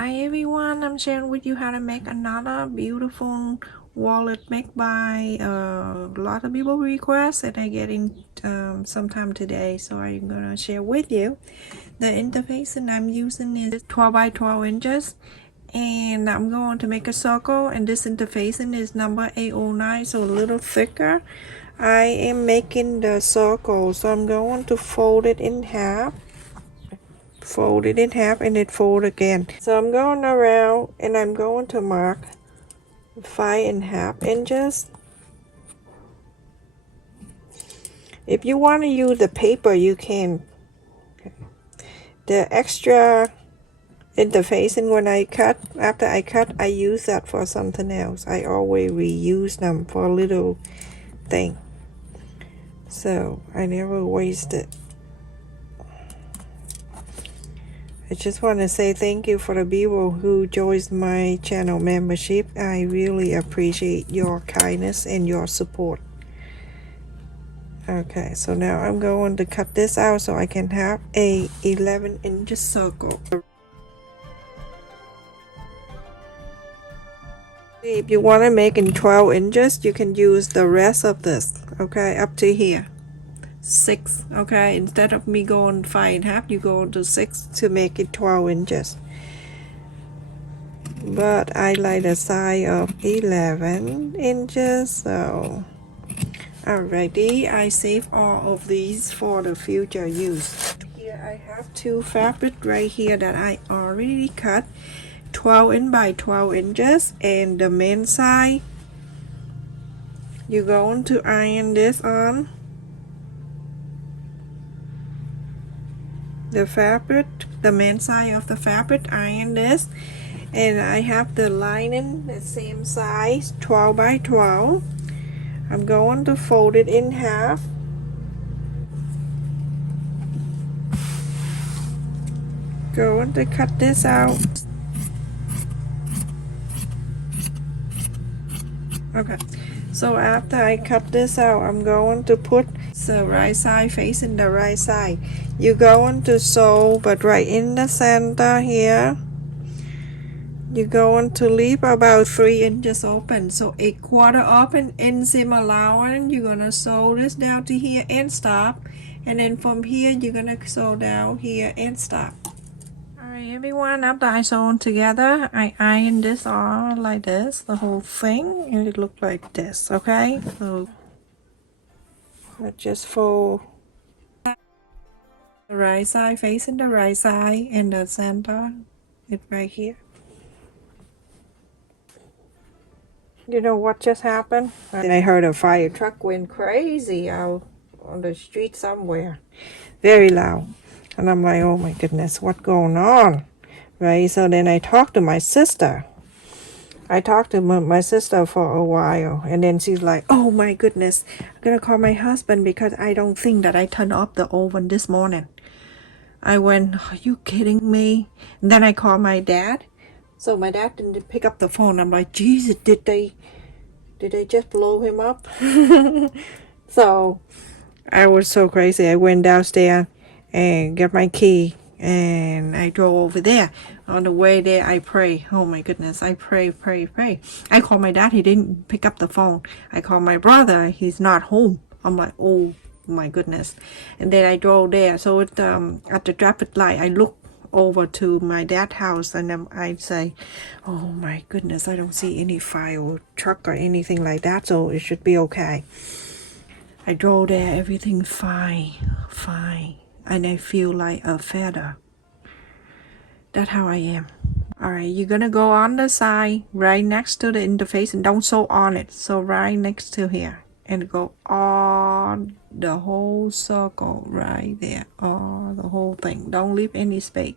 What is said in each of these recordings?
Hi everyone, I'm sharing with you how to make another beautiful wallet made by a lot of people request and I getting sometime today, so I'm gonna share with you. The interface and I'm using is 12 by 12 inches and I'm going to make a circle, and this interfacing is number 809, so a little thicker. I am making the circle, so I'm going to fold it in half, fold it in half, and then fold again. So I'm going around and I'm going to mark 5.5 inches. If you want to use the paper, you can. The extra interfacing, when I cut, after I cut, I use that for something else. I always reuse them for a little thing, so I never waste it. I just want to say thank you for the people who joined my channel membership. I really appreciate your kindness and your support. Okay, so now I'm going to cut this out so I can have a 11-inch circle. If you want to make in 12 inches, you can use the rest of this, okay, up to here. 6, okay, instead of me going 5.5, you go to 6 to make it 12 inches. But I like the size of 11 inches, so alrighty, I save all of these for the future use. Here I have two fabric right here that I already cut, 12 inch by 12 inches, and the main side, you're going to iron this on the fabric, the main side of the fabric, iron this, and I have the lining the same size, 12 by 12. I'm going to fold it in half, going to cut this out. Okay, so after I cut this out, I'm going to put the right side facing the right side. You're going to sew, but right in the center here, you're going to leave about 3 inches open, so a quarter open inseam allowance. You're gonna sew this down to here and stop, and then from here you're gonna sew down here and stop. Alright everyone, after I sew together, I iron this on like this, the whole thing, and it looked like this, okay? So I just fold the right side facing the right side, and the center is right here. You know what just happened? I heard a fire truck went crazy out on the street somewhere, very loud, and I'm like, oh my goodness, what's going on, right? So then I talked to my sister. I talked to my sister for a while, and then she's like, oh my goodness, I'm gonna call my husband because I don't think that I turned off the oven this morning. I went, are you kidding me? And then I called my dad. So my dad didn't pick up the phone. I'm like, Jesus, did they just blow him up? So I was so crazy. I went downstairs and got my key, and I drove over there. On the way there, I pray. Oh my goodness, I pray. I called my dad. He didn't pick up the phone. I called my brother. He's not home. I'm like, oh my goodness. And then I drove there. So at the traffic light, I looked over to my dad's house, and then I say, oh my goodness, I don't see any fire truck or anything like that, so it should be okay. I drove there, everything fine, and I feel like a feather. That's how I am. Alright, you're gonna go on the side right next to the interface, and don't sew on it, so right next to here, and go on the whole circle right there, the whole thing. Don't leave any space.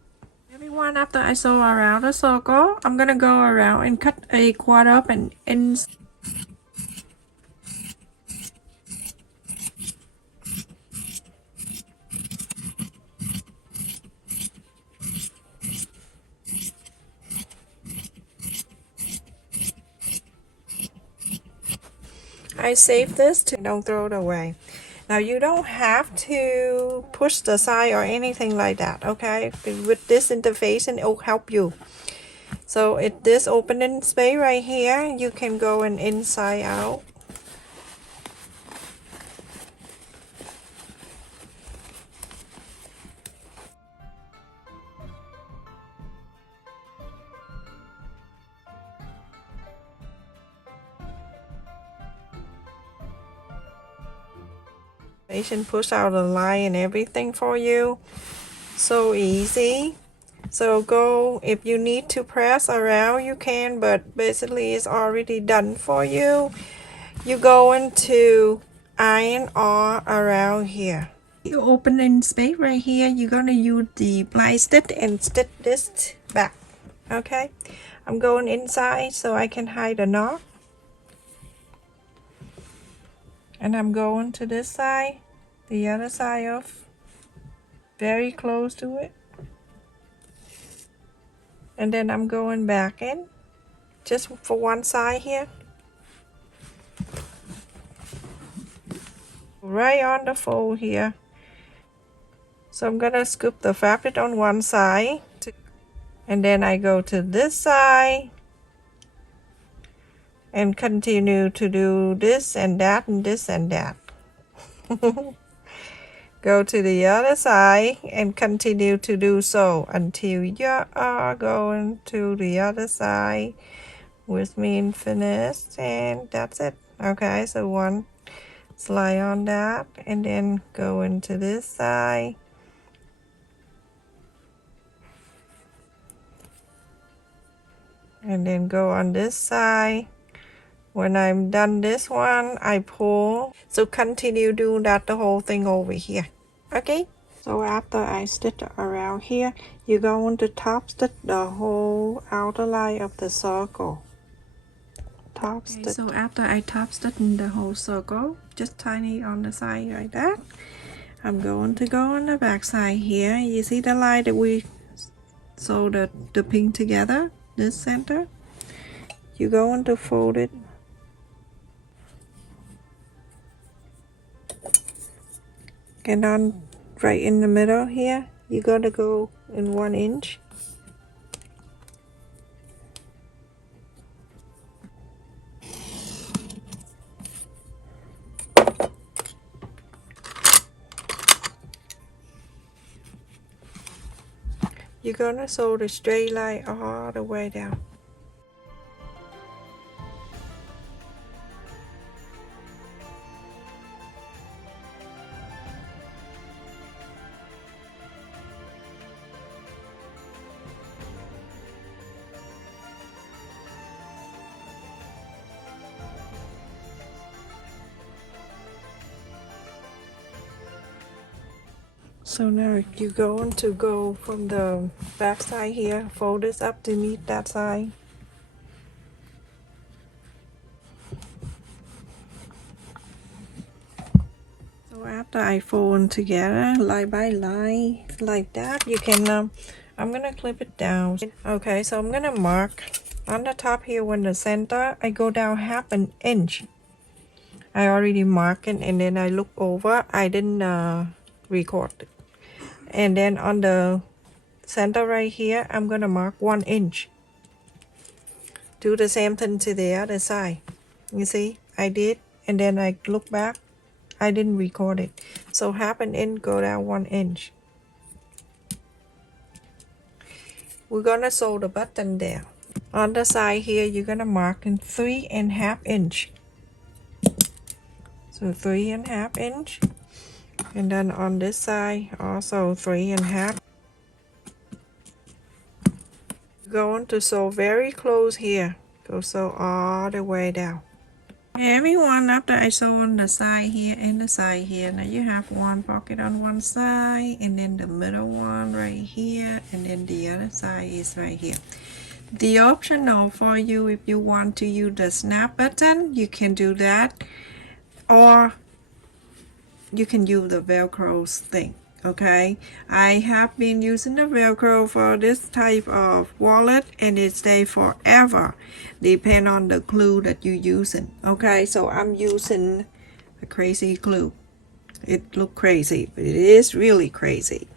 Everyone, after I sew around the circle, I'm gonna go around and cut a quarter up and ends. I save this to don't throw it away. Now you don't have to push the side or anything like that, okay? With this interface, and it will help you. So at this opening space right here, you can go in inside out. Patient push out a line and everything for you. So easy. So go, if you need to press around, you can, but basically it's already done for you. You go into iron all around here. You open in space right here, you're gonna use the ply stitch and stitch this back. Okay, I'm going inside so I can hide the knot. And I'm going to this side, the other side of, very close to it. And then I'm going back in, just for one side here. Right on the fold here. So I'm gonna scoop the fabric on one side, and then I go to this side, and continue to do this and that and this and that. Go to the other side and continue to do so until you are going to the other side with me and finish, and that's it. Okay, so one slide on that and then go into this side. And then go on this side. When I'm done this one, I pull. So continue doing that the whole thing over here. Okay? So after I stitch around here, you're going to top stitch the whole outer line of the circle. Top stitch. Okay, so after I top stitch the whole circle, just tiny on the side like that, I'm going to go on the back side here. You see the line that we sewed the pink together? This center, you're going to fold it and on right in the middle here, you're going to go in 1 inch. You're going to sew the straight line all the way down. So now you're going to go from the back side here, fold this up to meet that side. So after I fold them together, line by line, like that, you can, I'm gonna clip it down. Okay, so I'm gonna mark on the top here when the center, I go down 1/2 inch. I already marked it and then I look over, I didn't record it. And then on the center right here, I'm gonna mark 1 inch. Do the same thing to the other side. You see, I did, and then I look back, I didn't record it. So 1/2 inch, go down 1 inch. We're gonna sew the button down. On the side here, you're gonna mark in 3.5 inch. So 3.5 inch. And then on this side, also 3.5. Going to sew very close here. Go sew all the way down. Everyone, after I sew on the side here and the side here, now you have one pocket on one side, and then the middle one right here, and then the other side is right here. The optional for you, if you want to use the snap button, you can do that, or you can use the Velcro thing. Okay, I have been using the Velcro for this type of wallet and it stays forever, depend on the glue that you're using. Okay, so I'm using the crazy glue. It look crazy, but it is really crazy.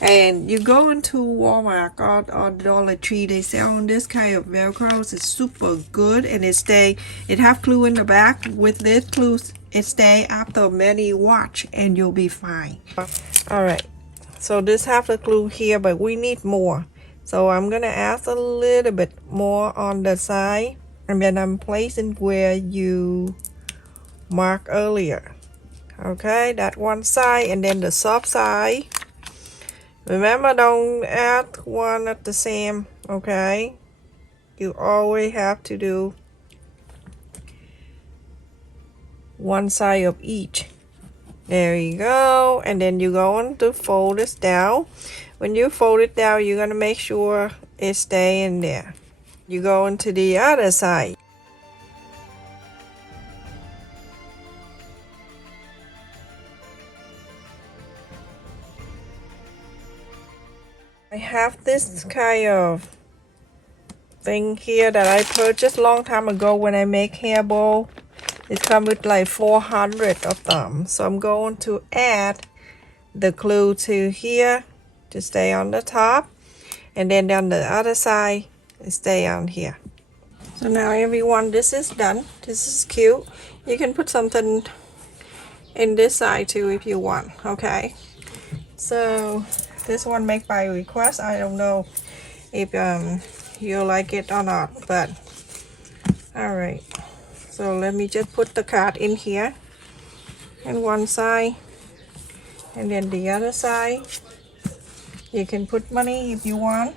And you go into Walmart or Dollar Tree, they sell this kind of Velcros. It's super good, and it have glue in the back. With this glue, it stay after many wash, and you'll be fine. All right, so this have the glue here, but we need more. So I'm gonna add a little bit more on the side, and then I'm placing where you marked earlier. Okay, that one side, and then the soft side. Remember, don't add one at the same, okay? You always have to do one side of each. There you go. And then you're going to fold this down. When you fold it down, you're going to make sure it stay in there. You go into the other side. I have this kind of thing here that I purchased a long time ago when I make hair bow. It comes with like 400 of them. So I'm going to add the glue to here to stay on the top. And then on the other side, it stay on here. So now everyone, this is done. This is cute. You can put something in this side too if you want, okay? So this one made by request. I don't know if you like it or not, but all right. So let me just put the card in here, and one side, and then the other side. You can put money if you want.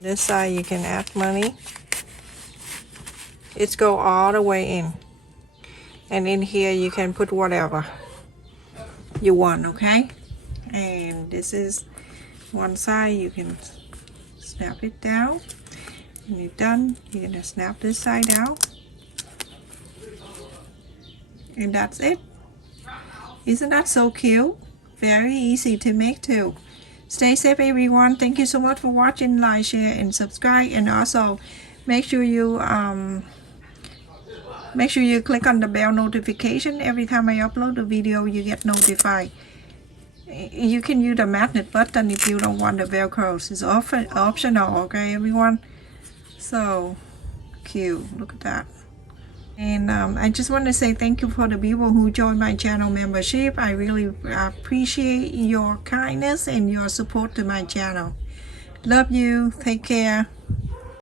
This side you can add money. It's go all the way in, and in here you can put whatever you want, okay? And this is one side. You can snap it down. When you're done, you're gonna snap this side down, and that's it. Isn't that so cute? Very easy to make too. Stay safe, everyone. Thank you so much for watching. Like, share, and subscribe. And also make sure you click on the bell notification. Every time I upload a video, you get notified. You can use the magnet button if you don't want the Velcros. It's optional, okay, everyone? So cute. Look at that. And I just want to say thank you for the people who joined my channel membership. I really appreciate your kindness and your support to my channel. Love you. Take care.